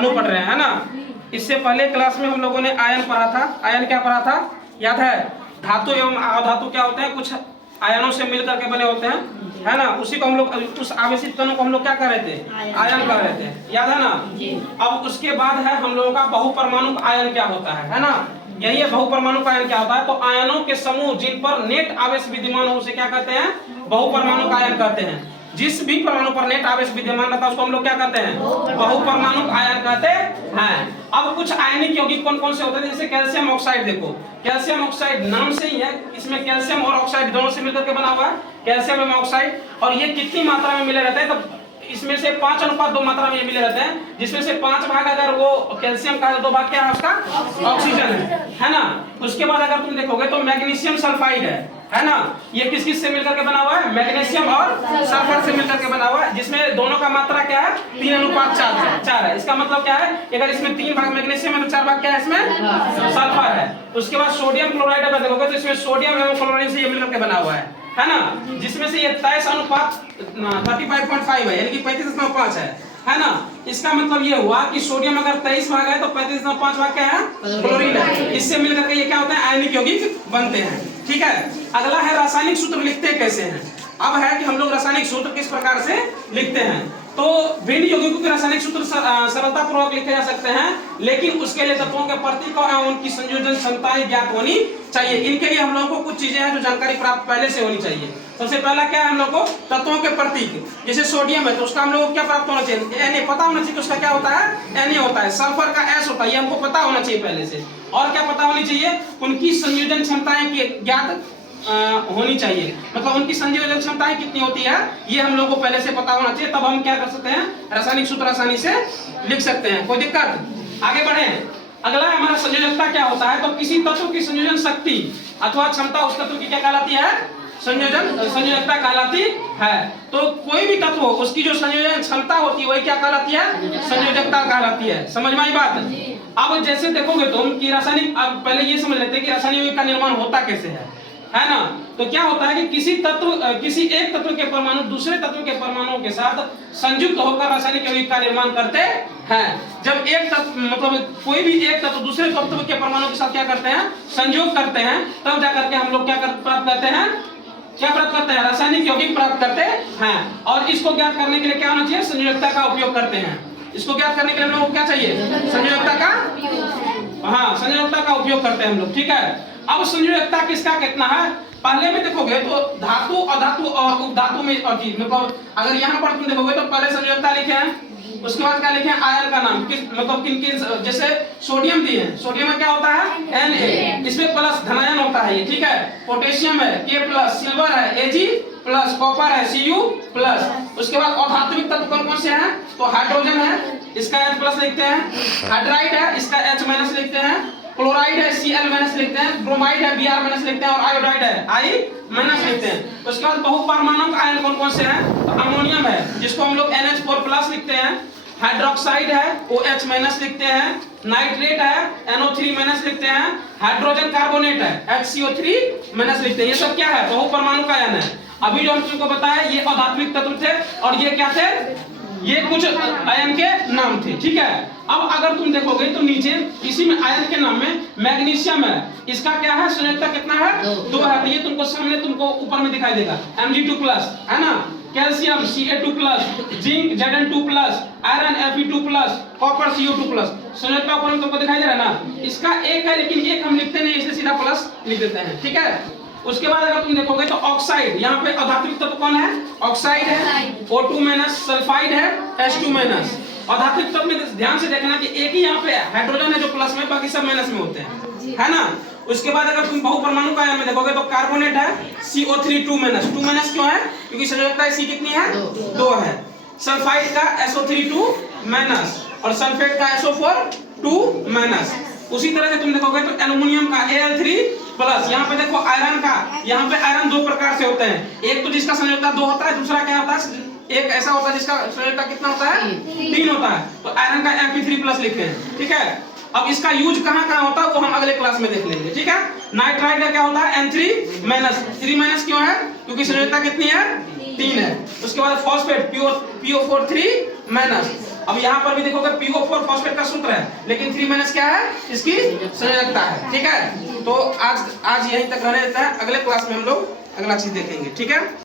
अणु पढ़ रहे हैं, है ना। इससे पहले क्लास में हम लोगों ने आयन पढ़ा था। आयन क्या पढ़ा था, याद है? धातु एवं अधातु क्या होते हैं, कुछ आयनों से मिल करके बने होते हैं, है ना। उसी को हम लोग, उस आवेशित कणों को हम लोग क्या कर रहे थे, आयन कर रहे थे, याद है ना। अब उसके बाद है हम लोगों का बहुपरमाणु आयन क्या होता है ना। यही है बहुपरमाणु आयन क्या होता है। तो आयनों के समूह जिन पर नेट आवेश विद्यमान हो उसे क्या कहते हैं, बहुपरमाणु आयन कहते हैं। जिस भी परमाणु पर नेट आवेश विद्यमान रहता है उसको हम लोग क्या कहते हैं, बहुपरमाणु आयन कहते हैं। अब कुछ आयनिक यौगिक कौन कौन से होते हैं, जैसे कैल्शियम ऑक्साइड। देखो कैल्शियम ऑक्साइड नाम से ही है, इसमें कैल्शियम और ऑक्साइड दोनों से मिलकर के बना हुआ है कैल्शियम एवं ऑक्साइड। और ये कितनी मात्रा में मिले रहते हैं, तो इसमें से 5:2 मात्रा में ये मिले रहते हैं, जिसमें से 5 भाग अगर वो कैल्शियम का, 2 भाग क्या है उसका, ऑक्सीजन है ना। उसके बाद अगर तुम देखोगे तो मैग्नीशियम सल्फाइड है ना। ये किस किस से मिलकर के बना हुआ है, मैग्नीशियम और सल्फर से मिलकर के बना हुआ है, जिसमें दोनों का मात्रा क्या है, 3:4 है। इसका मतलब क्या है, अगर इसमें 3 भाग मैग्नीशियम है तो 4 भाग क्या है इसमें सल्फर है। उसके बाद सोडियम क्लोराइड अगर देखोगे तो इसमें सोडियम एवं क्लोरीन से ये मिलकर के बना हुआ है ना। जिसमें से ये 23 अनुपात 35.5 है, यानी कि 35.5 है ना। इसका मतलब ये हुआ कि सोडियम अगर 23 भाग है तो 35.5 भाग क्या है, क्लोरीन है। इससे मिलकर के ये क्या होता है, आयनिक यौगिक बनते हैं। ठीक है, अगला है रासायनिक सूत्र लिखते कैसे हैं। अब है कि हम लोग रासायनिक सूत्र किस प्रकार से लिखते हैं। तो भिन्न यौगिकों के रासायनिक सूत्र सरलता पूर्वक लिखे जा सकते हैं, लेकिन उसके लिए तत्वों के प्रतीक और उनकी संयोजन क्षमताएं ज्ञात होनी चाहिए। इनके लिए हम लोगों को कुछ चीजें हैं जो जानकारी प्राप्त पहले से होनी चाहिए। सबसे पहला क्या है, हम लोग को तत्वों के प्रतीक। जैसे सोडियम है तो उसका हम लोग को क्या प्राप्त होना चाहिए, Na पता होना चाहिए कि उसका क्या होता है, Na होता है। सल्फर का S होता है, ये हमको पता होना चाहिए पहले से। और क्या पता होनी चाहिए, उनकी संयोजन क्षमताएं की ज्ञात होनी चाहिए, मतलब उनकी संयोजन क्षमताएं कितनी होती है ये हम लोग को पहले से पता होना चाहिए। तब हम क्या कर सकते हैं, रासायनिक सूत्र आसानी से लिख सकते हैं। कोई दिक्कत, आगे बढ़े। अगला हमारा संयोजकता क्या होता है। तो किसी तत्व की संयोजन शक्ति अथवा क्षमता उस तत्व की क्या कहलाती है, संयोजकता कहलाती है। तो कोई भी तत्व हो उसकी जो संयोजन क्षमता होती है वही क्या कहलाती है, संयोजकता कहलाती है। समझ में आई बात। अब जैसे देखोगे तुम कि रासायनिक, अब पहले ये समझ लेते हैं कि रासायनिक यौगिक का निर्माण होता कैसे है ना। तो क्या होता है कि किसी एक तत्व के परमाणु दूसरे तत्व के परमाणुओं के साथ संयुक्त होकर रासायनिक यौगिक का निर्माण करते हैं। जब एक तत्व, मतलब कोई भी एक तत्व दूसरे तत्व के परमाणु के साथ क्या करते हैं, संयोग करते हैं, तब जाकर के हम लोग क्या प्राप्त करते हैं, क्या प्राप्त करते हैं, रासायनिक यौगिक प्राप्त करते हैं। और इसको ज्ञात करने के लिए क्या होना चाहिए, संयोजकता का उपयोग करते हैं। इसको ज्ञात करने के लिए हम लोग को क्या चाहिए, संयोजकता का, हाँ संयोजकता का उपयोग करते हैं हम लोग। ठीक है, अब संयोजकता किसका कितना है, पहले में देखोगे तो धातु, अधातु और उपधातु में, मतलब अगर यहाँ पर तुम देखोगे तो पहले संयोजकता लिखे हैं, उसके बाद क्या लिखे हैं, आयन का नाम, किस मतलब किन किन, जैसे सोडियम दिए हैं, सोडियम में क्या होता है Na, इसमें प्लस धनायन होता है ये। ठीक है, पोटेशियम है K+, सिल्वर है Ag+, कॉपर है Cu+। उसके बाद अधात्विक तत्व कौन कौन से हैं, तो हाइड्रोजन है, इसका H+ लिखते हैं, हाइड्राइड है, इसका H- लिखते हैं, क्लोराइड है Cl- लिखते हैं, ब्रोमाइड है Br- लिखते हैं, और आयोडाइड है I- लिखते हैं। उसके बाद बहुपरमाणु आयन कौन कौन से हैं, तो अमोनियम है जिसको हम लोग NH4+ लिखते हैं, हाइड्रोक्साइड है OH- लिखते हैं, नाइट्रेट है NO3- लिखते हैं, हाइड्रोजन कार्बोनेट है HCO3- लिखते हैं। ये सब क्या है, बहुपरमाणु आयन है। अभी जो हम तुमको बताया ये अधात्विक तत्व थे, और ये क्या थे, ये कुछ आयन के नाम थे। ठीक है, अब अगर तुम देखोगे तो नीचे इसी में आयन के नाम में मैग्नीशियम है, इसका क्या है, संयोजकता कितना है, 2 है। तो ये तुमको सामने तुमको ऊपर में दिखाई देगा Mg2+ है ना, calcium Ca2+, zinc Zn2+, iron Fe2+, copper Co2+। संयोजकता ऊपर में तुमको दिखाई दे रहा है ना। इसका एक है, लेकिन एक हम लिखते नहीं, इसलिए सीधा प्लस लिख देते हैं। ठीक है, उसके बाद अगर तुम देखोगे तो ऑक्साइड, यहाँ पे अधात्विक तत्व कौन है, ऑक्साइड है, O2-, सल्फाइड है H2-। अधात्विक तत्व में ध्यान से देखना कि एक ही यहाँ पे हाइड्रोजन है जो प्लस में, बाकी सब माइनस में होते हैं, है ना। उसके बाद अगर तुम बहुपरमाणु आयन में देखोगे तो कार्बोनेट है CO3 2-। क्यों है, क्योंकि संयोजकता C कितनी है, 2 है। सल्फाइड का SO3 2- और सल्फेट का SO4 2-। उसी तरह से तुम देखोगे तो एल्युमिनियम का Al3+। यहाँ पे देखो आयरन का, यहाँ पे आयरन 2 प्रकार से होते हैं, एक तो जिसका संयोजकता 2 होता है, दूसरा क्या होता है, एक ऐसा होता है जिसका संयोजकता कितना होता है, 3 होता है। तो आयरन का Fe3+ लिखते हैं। ठीक है, अब इसका यूज कहाँ कहाँ होता है वो हम अगले क्लास में देख लेंगे। ठीक है, नाइट्राइड का क्या होता है N3-। 3- क्यों है, क्योंकि संयोजकता कितनी है, 3 है। उसके बाद फॉस्फेट PO4 3-। अब यहाँ पर भी देखोगे PO4 फॉस्फेट का सूत्र है, लेकिन 3 क्या है, इसकी संयोजकता है। ठीक है, तो आज यहीं तक रहने देता है, अगले क्लास में हम लोग अगला चीज देखेंगे। ठीक है।